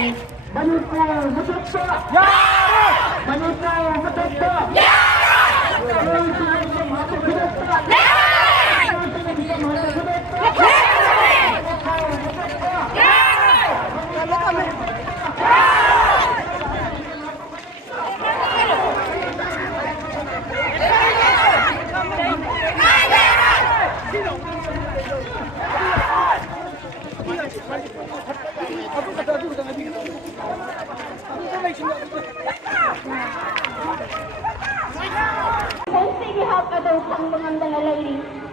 Manipur masaksa. Manipur matakta.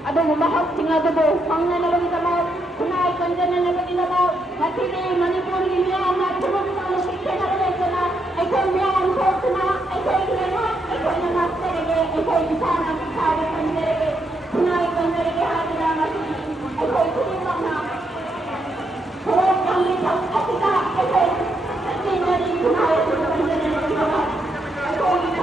Ada memahak tinggal tu, pangna nalang kita mau, kunai kanjana nalang kita mau, hati ni Manipur ini amat teruk kalau sikit nalang kita nak, ekor yang kau kena, ekor yang nak terige, ekor yang sana cari kanjere, kunai kanjere ke hati nama, ekor ini mana, kalau kami tak kita, ekor ini jadi kunai kanjere kita mau, ekor ini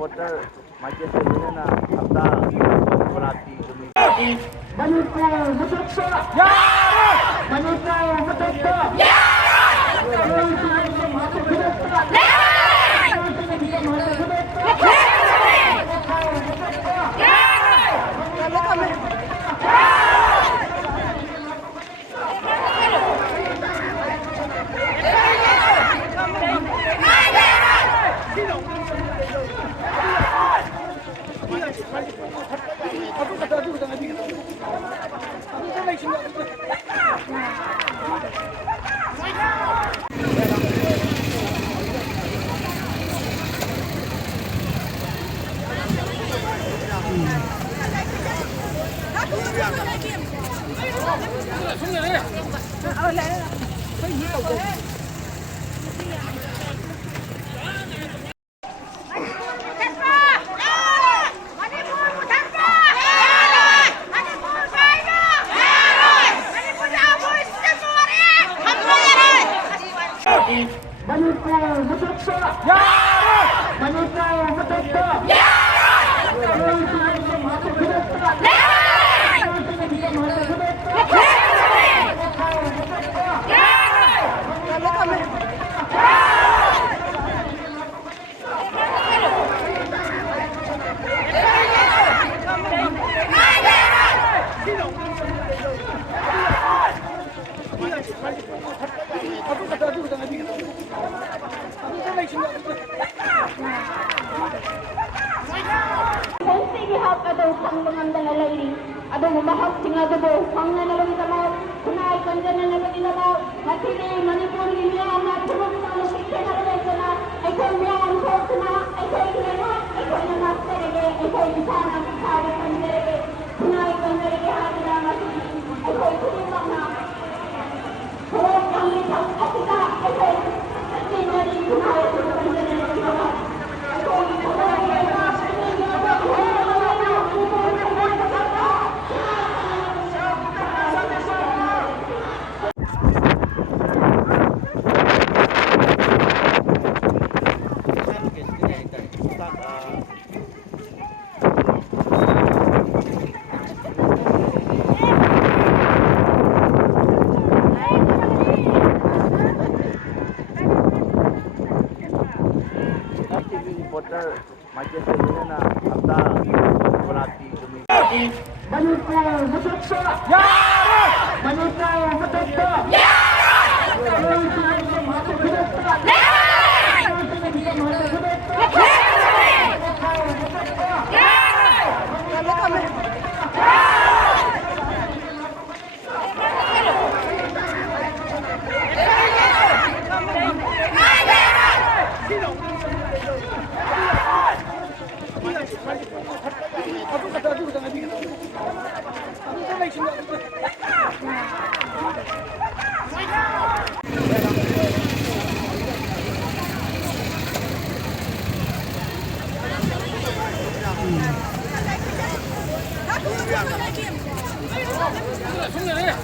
reporter macam sebenarnya na kata berarti demi Manipur masaksa. Manipur matakta. Manipur masaksa. Manipur matakta. Ada memahak tinggal tu, pangna nalang kita mau, kunai kanjana nalang kita mau, hati ni Manipur ini amat teruk kalau sikit nalang kita nak, ekor yang kau kena, ekor yang nak terige, ekor yang sana cari kanjere, kunai kanjere ke hati nama, ekor ini mana, kalau kami tak kita, ekor ini jadi kunai kanjere kita mau, ekor ini reporter macam sebenarnya na kata berarti demi Manipur masaksa. Manipur matakta. Thank you. 송년회.